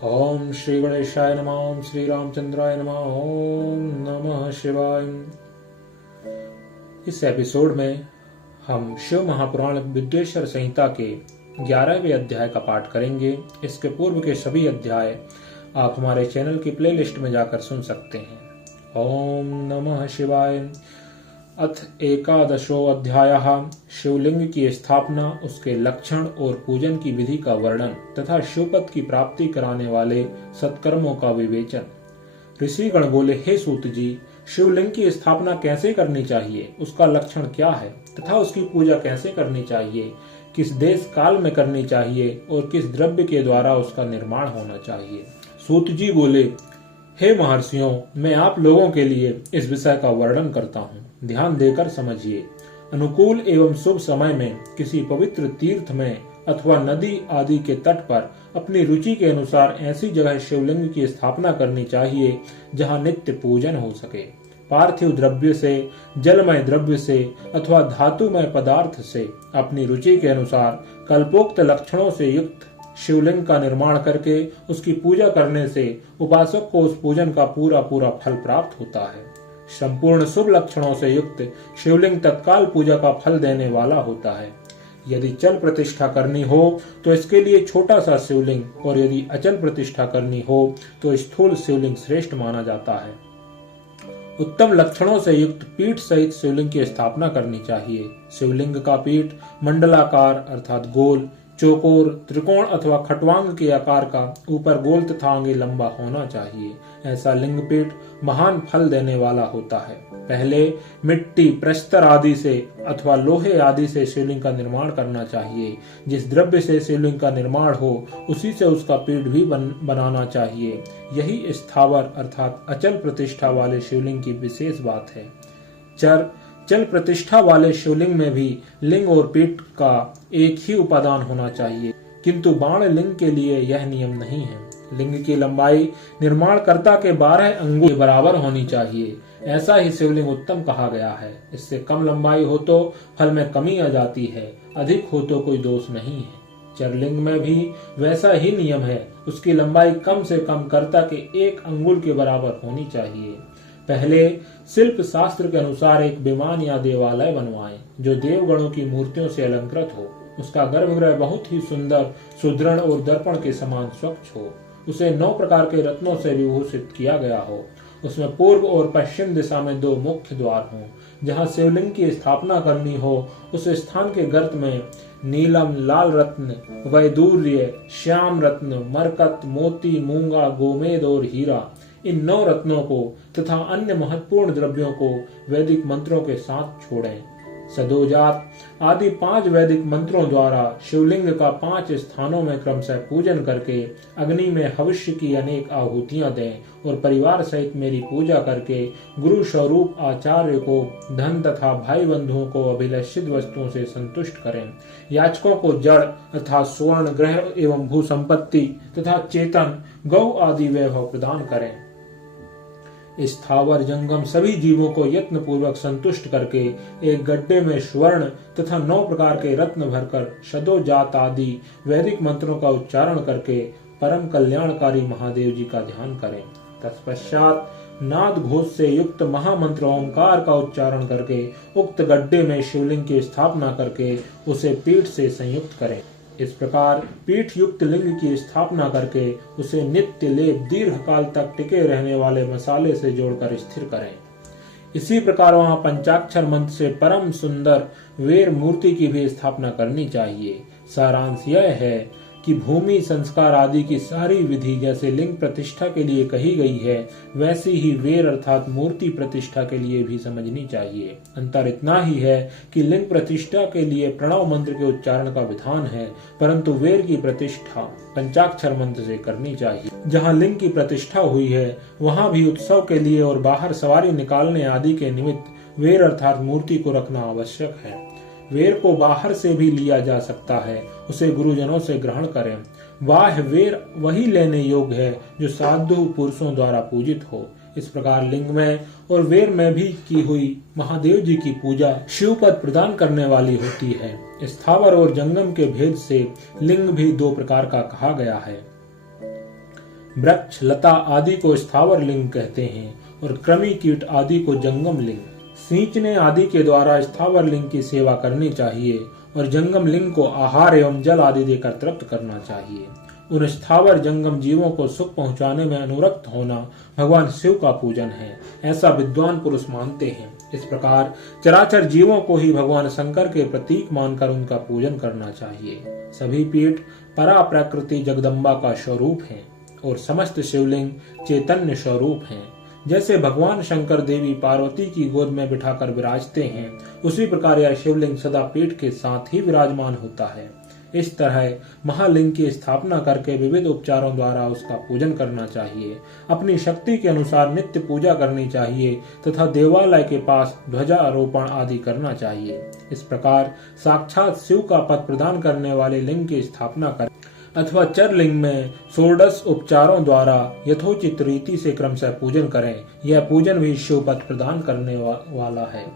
ओम श्री गणेशाय नमः। ओम श्री रामचंद्राय नमः। ओम नमः शिवाय। इस एपिसोड में हम शिव महापुराण विद्वेश्वर संहिता के 11वें अध्याय का पाठ करेंगे। इसके पूर्व के सभी अध्याय आप हमारे चैनल की प्लेलिस्ट में जाकर सुन सकते हैं। ओम नमः शिवाय। अथ एकादशो अध्यायः। शिवलिंग की स्थापना, उसके लक्षण और पूजन की विधि का वर्णन तथा शिवपद की प्राप्ति कराने वाले सत्कर्मों का विवेचन। ऋषिगण बोले, हे सूत जी, शिवलिंग की स्थापना कैसे करनी चाहिए, उसका लक्षण क्या है तथा उसकी पूजा कैसे करनी चाहिए, किस देश काल में करनी चाहिए और किस द्रव्य के द्वारा उसका निर्माण होना चाहिए। सूत जी बोले, हे महर्षियों, मैं आप लोगों के लिए इस विषय का वर्णन करता हूँ, ध्यान देकर समझिए। अनुकूल एवं शुभ समय में किसी पवित्र तीर्थ में अथवा नदी आदि के तट पर अपनी रुचि के अनुसार ऐसी जगह शिवलिंग की स्थापना करनी चाहिए जहाँ नित्य पूजन हो सके। पार्थिव द्रव्य से, जलमय द्रव्य से अथवा धातुमय पदार्थ से अपनी रुचि के अनुसार कल्पोक्त लक्षणों से युक्त शिवलिंग का निर्माण करके उसकी पूजा करने से उपासक को उस पूजन का पूरा पूरा फल प्राप्त होता है। संपूर्ण शुभ लक्षणों से युक्त शिवलिंग तत्काल पूजा का फल देने वाला होता है। यदि चल प्रतिष्ठा करनी हो तो इसके लिए छोटा सा शिवलिंग, और यदि अचल प्रतिष्ठा करनी हो तो स्थूल शिवलिंग श्रेष्ठ माना जाता है। उत्तम लक्षणों से युक्त पीठ सहित शिवलिंग की स्थापना करनी चाहिए। शिवलिंग का पीठ मंडलाकार अर्थात गोल, चौकोर, त्रिकोण अथवा खटवांग के आकार का, ऊपर गोल तथा आगे लंबा होना चाहिए। ऐसा लिंग पीठ महान फल देने वाला होता है। पहले मिट्टी, प्रस्तर आदि से अथवा लोहे आदि से शिवलिंग का निर्माण करना चाहिए। जिस द्रव्य से शिवलिंग का निर्माण हो उसी से उसका पीठ भी बनाना चाहिए। यही स्थावर अर्थात अचल प्रतिष्ठा वाले शिवलिंग की विशेष बात है। चल प्रतिष्ठा वाले शिवलिंग में भी लिंग और पीठ का एक ही उपादान होना चाहिए, किंतु बाण लिंग के लिए यह नियम नहीं है। लिंग की लंबाई निर्माणकर्ता के 12 अंगुल के बराबर होनी चाहिए। ऐसा ही शिवलिंग उत्तम कहा गया है। इससे कम लंबाई हो तो फल में कमी आ जाती है, अधिक हो तो कोई दोष नहीं है। चरलिंग में भी वैसा ही नियम है। उसकी लंबाई कम से कम कर्ता के 1 अंगुल के बराबर होनी चाहिए। पहले शिल्प शास्त्र के अनुसार एक विमान या देवालय बनवाएं जो देवगणों की मूर्तियों से अलंकृत हो। उसका गर्भगृह बहुत ही सुंदर, सुदृढ़ और दर्पण के समान स्वच्छ हो। उसे 9 प्रकार के रत्नों से विभूषित किया गया हो। उसमें पूर्व और पश्चिम दिशा में 2 मुख्य द्वार हों। जहाँ शिवलिंग की स्थापना करनी हो उस स्थान के गर्त में नीलम, लाल रत्न, वैदूर्य, श्याम रत्न, मरकत, मोती, मूंगा, गोमेद और हीरा, इन 9 रत्नों को तथा अन्य महत्वपूर्ण द्रव्यों को वैदिक मंत्रों के साथ छोड़ें। सदोजात आदि 5 वैदिक मंत्रों द्वारा शिवलिंग का 5 स्थानों में क्रमशः पूजन करके अग्नि में हविष्य की अनेक आहुतियां दें और परिवार सहित मेरी पूजा करके गुरु स्वरूप आचार्य को धन तथा भाई बंधुओं को अभिलषित वस्तुओं से संतुष्ट करें। याचकों को जड़ अर्थात स्वर्ण, ग्रह एवं भू संपत्ति तथा चेतन, गौ आदि वैभव प्रदान करें। स्थावर जंगम सभी जीवों को यत्न पूर्वक संतुष्ट करके एक गड्ढे में स्वर्ण तथा 9 प्रकार के रत्न भरकर शदोजात आदि वैदिक मंत्रों का उच्चारण करके परम कल्याणकारी महादेव जी का ध्यान करें। तत्पश्चात नाद घोष से युक्त महामंत्र ओंकार का उच्चारण करके उक्त गड्ढे में शिवलिंग की स्थापना करके उसे पीठ से संयुक्त करें। इस प्रकार पीठ युक्त लिंग की स्थापना करके उसे नित्य लेप दीर्घ काल तक टिके रहने वाले मसाले से जोड़कर स्थिर करें। इसी प्रकार वहां पंचाक्षर मंत्र से परम सुंदर वीर मूर्ति की भी स्थापना करनी चाहिए। सारांश यह है कि भूमि संस्कार आदि की सारी विधि जैसे लिंग प्रतिष्ठा के लिए कही गई है वैसी ही वेर अर्थात मूर्ति प्रतिष्ठा के लिए भी समझनी चाहिए। अंतर इतना ही है कि लिंग प्रतिष्ठा के लिए प्रणव मंत्र के उच्चारण का विधान है, परंतु वेर की प्रतिष्ठा पंचाक्षर मंत्र से करनी चाहिए। जहाँ लिंग की प्रतिष्ठा हुई है वहाँ भी उत्सव के लिए और बाहर सवारी निकालने आदि के निमित्त वेर अर्थात मूर्ति को रखना आवश्यक है। वेर को बाहर से भी लिया जा सकता है, उसे गुरुजनों से ग्रहण करें। वाह वेर वही लेने योग्य है जो साधु पुरुषों द्वारा पूजित हो। इस प्रकार लिंग में और वेर में भी की हुई महादेव जी की पूजा शिव पद प्रदान करने वाली होती है। स्थावर और जंगम के भेद से लिंग भी 2 प्रकार का कहा गया है। वृक्ष लता आदि को स्थावर लिंग कहते हैं और कृमि कीट आदि को जंगम लिंग। सींचने आदि के द्वारा स्थावर लिंग की सेवा करनी चाहिए और जंगम लिंग को आहार एवं जल आदि देकर तृप्त करना चाहिए। उन स्थावर जंगम जीवों को सुख पहुंचाने में अनुरक्त होना भगवान शिव का पूजन है, ऐसा विद्वान पुरुष मानते हैं। इस प्रकार चराचर जीवों को ही भगवान शंकर के प्रतीक मानकर उनका पूजन करना चाहिए। सभी पीठ परा प्रकृति जगदम्बा का स्वरूप है और समस्त शिवलिंग चैतन्य स्वरूप हैं। जैसे भगवान शंकर देवी पार्वती की गोद में बिठाकर विराजते हैं, उसी प्रकार यह शिवलिंग सदा पीठ के साथ ही विराजमान होता है। इस तरह महालिंग की स्थापना करके विविध उपचारों द्वारा उसका पूजन करना चाहिए। अपनी शक्ति के अनुसार नित्य पूजा करनी चाहिए तथा देवालय के पास ध्वजारोपण आदि करना चाहिए। इस प्रकार साक्षात शिव का पद प्रदान करने वाले लिंग की स्थापना कर अथवा चरलिंग में षोडश उपचारों द्वारा यथोचित रीति से क्रमशः पूजन करें। यह पूजन भी शिव पद प्रदान करने वाला है।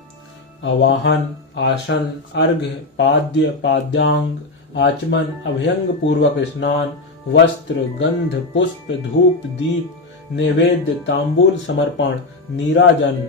आवाहन, आसन, अर्घ्य, पाद्य, पाद्यांग, आचमन, अभ्यंग पूर्वक स्नान, वस्त्र, गंध, पुष्प, धूप, दीप, नैवेद्य, तांबूल समर्पण, नीराजन,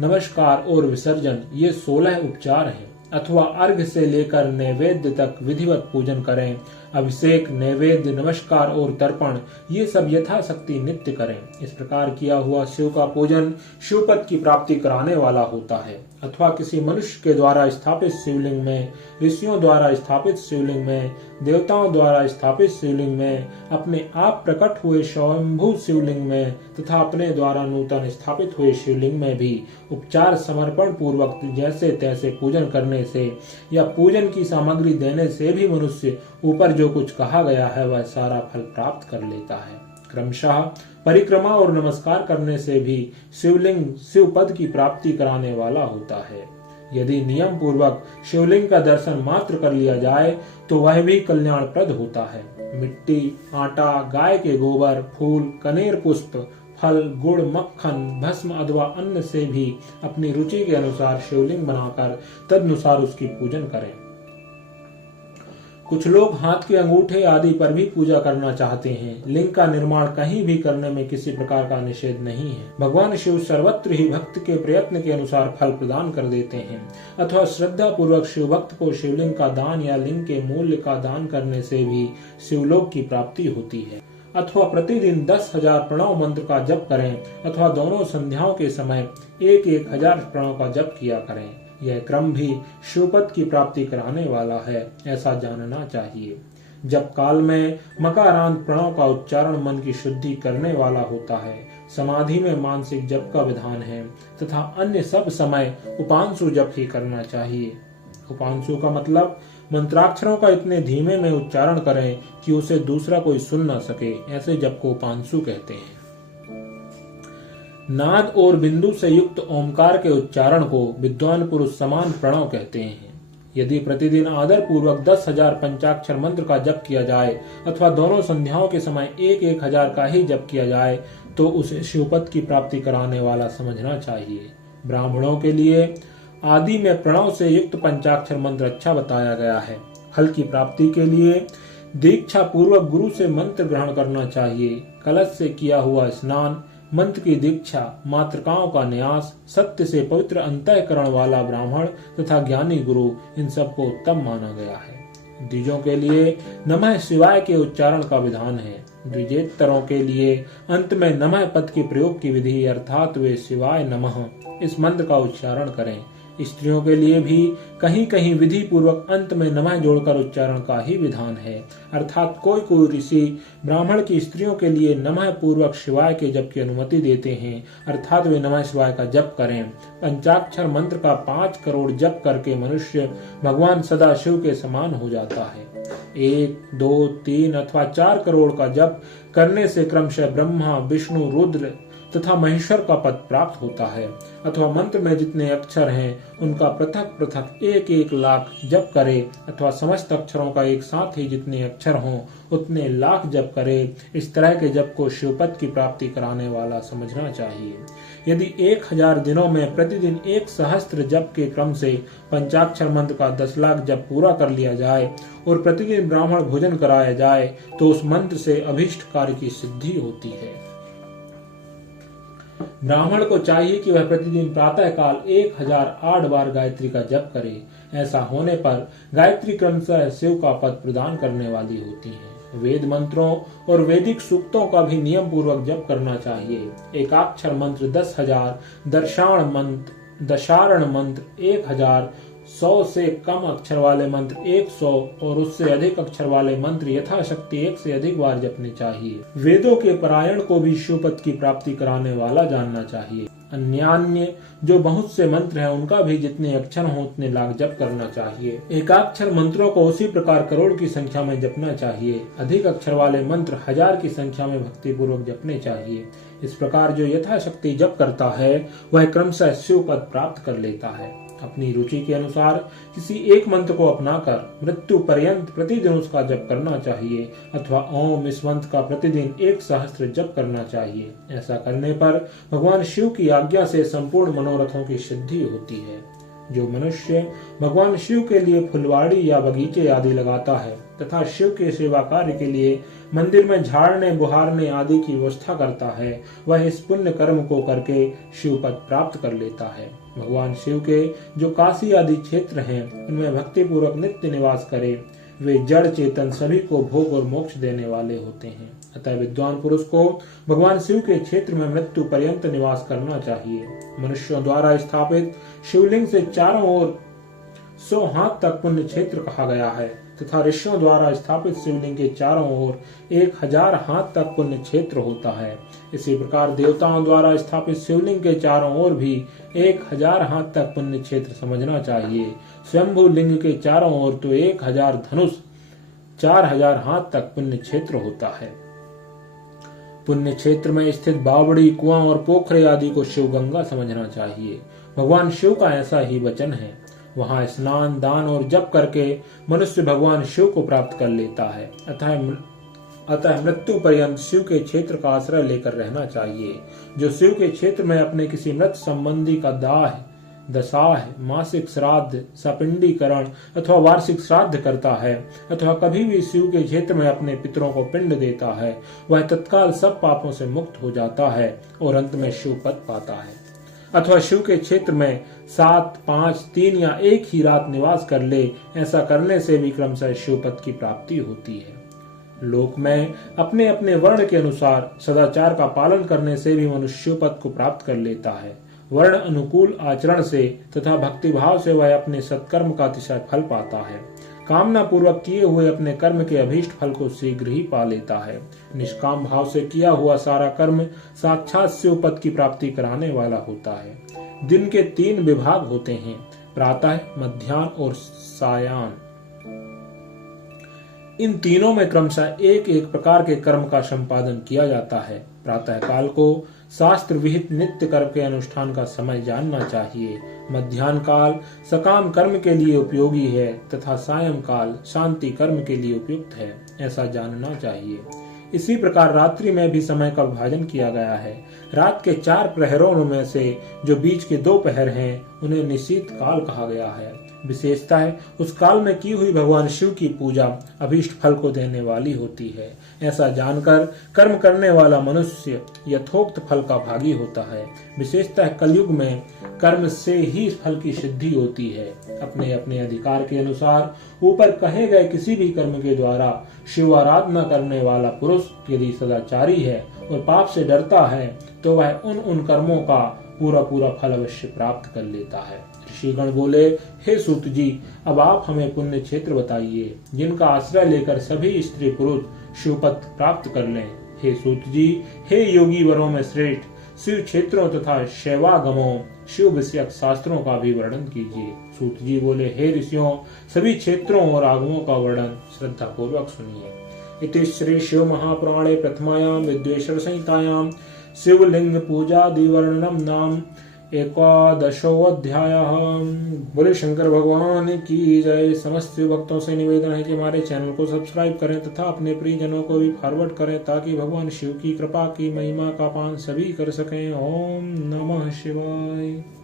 नमस्कार और विसर्जन, ये 16 उपचार हैं। अथवा अर्घ्य से लेकर नैवेद्य तक विधिवत पूजन करें। अभिषेक, नैवेद्य, नमस्कार और तर्पण, ये सब यथाशक्ति नित्य करें। इस प्रकार किया हुआ शिव का पूजन शिवपद की प्राप्ति कराने वाला होता है। अथवा किसी मनुष्य के द्वारा स्थापित शिवलिंग में, ऋषियों द्वारा स्थापित शिवलिंग में, देवताओं द्वारा स्थापित शिवलिंग में, अपने आप प्रकट हुए स्वयंभू शिवलिंग में तथा अपने द्वारा नूतन स्थापित हुए शिवलिंग में भी उपचार समर्पण पूर्वक जैसे तैसे पूजन करने से या पूजन की सामग्री देने से भी मनुष्य ऊपर जो कुछ कहा गया है वह सारा फल प्राप्त कर लेता है। क्रमशः परिक्रमा और नमस्कार करने से भी शिवलिंग शिवपद की प्राप्ति कराने वाला होता है। यदि नियम पूर्वक शिवलिंग का दर्शन मात्र कर लिया जाए तो वह भी कल्याणप्रद होता है। मिट्टी, आटा, गाय के गोबर, फूल, कनेर पुष्प, फल, गुड़, मक्खन, भस्म अथवा अन्न से भी अपनी रुचि के अनुसार शिवलिंग बनाकर तदनुसार उसकी पूजन करें। कुछ लोग हाथ के अंगूठे आदि पर भी पूजा करना चाहते हैं। लिंग का निर्माण कहीं भी करने में किसी प्रकार का निषेध नहीं है। भगवान शिव सर्वत्र ही भक्त के प्रयत्न के अनुसार फल प्रदान कर देते हैं। अथवा श्रद्धा पूर्वक शिव भक्त को शिवलिंग का दान या लिंग के मूल्य का दान करने से भी शिवलोक की प्राप्ति होती है। अथवा प्रतिदिन 10,000 प्रणव मंत्र का जप करें अथवा दोनों संध्याओं के समय 1,000 प्रणव का जप किया करें। यह क्रम भी शिवपद की प्राप्ति कराने वाला है, ऐसा जानना चाहिए। जप काल में मकारांत प्रणव का उच्चारण मन की शुद्धि करने वाला होता है। समाधि में मानसिक जप का विधान है तथा अन्य सब समय उपांशु जप ही करना चाहिए। उपांशु का मतलब मंत्राक्षरों का इतने धीमे में उच्चारण करें कि उसे दूसरा कोई सुन न सके, ऐसे जप को उपांशु कहते हैं। नाद और बिंदु से युक्त ओंकार के उच्चारण को विद्वान पुरुष समान प्रणव कहते हैं। यदि प्रतिदिन आदर पूर्वक 10,000 पंचाक्षर मंत्र का जप किया जाए अथवा दोनों संध्याओं के समय 1,000 का ही जप किया जाए तो उसे शिवपद की प्राप्ति कराने वाला समझना चाहिए। ब्राह्मणों के लिए आदि में प्रणव से युक्त पंचाक्षर मंत्र अच्छा बताया गया है। फल की प्राप्ति के लिए दीक्षा पूर्वक गुरु से मंत्र ग्रहण करना चाहिए। कलश से किया हुआ स्नान, मंत्र की दीक्षा, मातृकाओं का न्यास, सत्य से पवित्र अंतःकरण वाला ब्राह्मण तथा ज्ञानी गुरु, इन सबको उत्तम माना गया है। द्विजों के लिए नमः शिवाय के उच्चारण का विधान है। द्विजेतरों के लिए अंत में नमः पद के प्रयोग की विधि अर्थात वे शिवाय नमः इस मंत्र का उच्चारण करें। स्त्रियों के लिए भी कहीं कहीं विधि पूर्वक अंत में नमः जोड़कर उच्चारण का ही विधान है। अर्थात कोई कोई ऋषि ब्राह्मण की स्त्रियों के लिए नमः पूर्वक शिवाय के जप की अनुमति देते हैं, अर्थात वे नमः शिवाय का जप करें। पंचाक्षर मंत्र का 5 करोड़ जप करके मनुष्य भगवान सदा शिव के समान हो जाता है। 1, 2, 3 अथवा 4 करोड़ का जप करने से क्रमशः ब्रह्मा, विष्णु, रुद्र, तथा महेश्वर का पद प्राप्त होता है। अथवा मंत्र में जितने अक्षर हैं उनका पृथक पृथक 1-1 लाख जप करे, अथवा समस्त अक्षरों का एक साथ ही जितने अक्षर हों उतने लाख जप करे। इस तरह के जप को शिवपद की प्राप्ति कराने वाला समझना चाहिए। यदि 1000 दिनों में प्रतिदिन 1 सहस्त्र जप के क्रम से पंचाक्षर मंत्र का 10 लाख जप पूरा कर लिया जाए और प्रतिदिन ब्राह्मण भोजन कराया जाए तो उस मंत्र से अभीष्ट कार्य की सिद्धि होती है। ब्राह्मण को चाहिए कि वह प्रतिदिन प्रातः काल 1008 बार गायत्री का जप करे। ऐसा होने पर गायत्री क्रमशः शिव का पद प्रदान करने वाली होती है। वेद मंत्रों और वैदिक सूक्तों का भी नियम पूर्वक जप करना चाहिए। एकाक्षर मंत्र 10,000, दशारण मंत्र 1000, 100 से कम अक्षर वाले मंत्र 100 और उससे अधिक अक्षर वाले मंत्र यथाशक्ति 1 से अधिक बार जपने चाहिए। वेदों के पारायण को भी शिवपद की प्राप्ति कराने वाला जानना चाहिए। अन्यान्य जो बहुत से मंत्र हैं उनका भी जितने अक्षर हों उतने लाख जप करना चाहिए। एकाक्षर मंत्रों को उसी प्रकार करोड़ की संख्या में जपना चाहिए। अधिक अक्षर वाले मंत्र 1000 की संख्या में भक्ति पूर्वक जपने चाहिए। इस प्रकार जो यथाशक्ति जप करता है वह क्रमशः शिव पद प्राप्त कर लेता है। अपनी रुचि के अनुसार किसी एक मंत्र को अपनाकर मृत्यु पर्यंत प्रतिदिन उसका जप करना चाहिए, अथवा ओम इस मंत्र का प्रतिदिन 1 सहस्त्र जप करना चाहिए। ऐसा करने पर भगवान शिव की आज्ञा से संपूर्ण मनोरथों की सिद्धि होती है। जो मनुष्य भगवान शिव के लिए फुलवाड़ी या बगीचे आदि लगाता है तथा शिव के सेवा कार्य के लिए मंदिर में झाड़ने बुहारने आदि की व्यवस्था करता है, वह इस पुण्य कर्म को करके शिव पद प्राप्त कर लेता है। भगवान शिव के जो काशी आदि क्षेत्र हैं उनमें भक्ति पूर्वक नित्य निवास करे, वे जड़ चेतन सभी को भोग और मोक्ष देने वाले होते हैं। अतः विद्वान पुरुष को भगवान शिव के क्षेत्र में मृत्यु पर्यंत निवास करना चाहिए। मनुष्यों द्वारा स्थापित शिवलिंग से चारों ओर 100 हाथ तक पुण्य क्षेत्र कहा गया है तथा ऋषियों द्वारा स्थापित शिवलिंग के चारों ओर 1000 हाथ तक पुण्य क्षेत्र होता है। इसी प्रकार देवताओं द्वारा स्थापित शिवलिंग के चारों ओर भी 1000 हाथ तक पुण्य क्षेत्र समझना चाहिए। स्वयंभू लिंग के चारों ओर तो 1000 धनुष 4000 हाथ तक पुण्य क्षेत्र होता है। पुण्य क्षेत्र में स्थित बावड़ी, कुआं और पोखरे आदि को शिव गंगा समझना चाहिए। भगवान शिव का ऐसा ही वचन है। वहां स्नान दान और जप करके मनुष्य भगवान शिव को प्राप्त कर लेता है। अतः मृत्यु पर्यंत शिव के क्षेत्र का आश्रय लेकर रहना चाहिए। जो शिव के क्षेत्र में अपने किसी मृत संबंधी का दाह, दशाह, मासिक श्राद्ध, सपिंडीकरण अथवा वार्षिक श्राद्ध करता है अथवा कभी भी शिव के क्षेत्र में अपने पितरों को पिंड देता है, वह तत्काल सब पापों से मुक्त हो जाता है और अंत में शिव पद पाता है। अथवा शिव के क्षेत्र में 7, 5, 3 या 1 ही रात निवास कर ले, ऐसा करने से भी क्रमशः शिव पद की प्राप्ति होती है। लोक में अपने अपने वर्ण के अनुसार सदाचार का पालन करने से भी मनुष्य शिव पद को प्राप्त कर लेता है। वर्ण अनुकूल आचरण से तथा भक्ति भाव से वह अपने सत्कर्म का अतिशय फल पाता है। कामना पूर्वक किए हुए अपने कर्म के अभीष्ट फल को शीघ्र ही पा लेता है। निष्काम भाव से किया हुआ सारा कर्म साक्षात शिव पद की प्राप्ति कराने वाला होता है। दिन के 3 विभाग होते हैं, प्रातः, मध्याह्न और सायाह्न। इन तीनों में क्रमशः एक एक प्रकार के कर्म का संपादन किया जाता है। प्रातः काल को शास्त्र विहित नित्य कर्म के अनुष्ठान का समय जानना चाहिए। मध्याह्न काल सकाम कर्म के लिए उपयोगी है तथा सायं काल शांति कर्म के लिए उपयुक्त है, ऐसा जानना चाहिए। इसी प्रकार रात्रि में भी समय का विभाजन किया गया है। रात के 4 प्रहरों में से जो बीच के 2 पहर हैं उन्हें निशीत काल कहा गया है। विशेषता है उस काल में की हुई भगवान शिव की पूजा अभीष्ट फल को देने वाली होती है। ऐसा जानकर कर्म करने वाला मनुष्य यथोक्त फल का भागी होता है। विशेषतः कलयुग में कर्म से ही फल की सिद्धि होती है। अपने अपने अधिकार के अनुसार ऊपर कहे गए किसी भी कर्म के द्वारा शिव आराधना करने वाला पुरुष यदि सदाचारी है और पाप से डरता है तो वह उन कर्मों का पूरा फल अवश्य प्राप्त कर लेता है। ऋषिगण बोले, हे सूत जी, अब आप हमें पुण्य क्षेत्र बताइए जिनका आश्रय लेकर सभी स्त्री पुरुष शिवपद प्राप्त कर लें। हे सूत जी, हे योगी वरों में श्रेष्ठ, शिव क्षेत्रों तथा शैवागमों शिव विषयक शास्त्रों का भी वर्णन कीजिए। सूत जी बोले, हे ऋषियों, सभी क्षेत्रों और आगमों का वर्णन श्रद्धा पूर्वक सुनिए। इति श्री शिव महापुराणे प्रथमायां विद्वेश्वर संहितायां शिवलिंग पूजादि वर्णनम नाम 11वाध्याय। बोले शंकर भगवान की जय। समस्त भक्तों से निवेदन है कि हमारे चैनल को सब्सक्राइब करें तथा अपने प्रियजनों को भी फॉरवर्ड करें ताकि भगवान शिव की कृपा की महिमा का पान सभी कर सकें। ओम नमः शिवाय।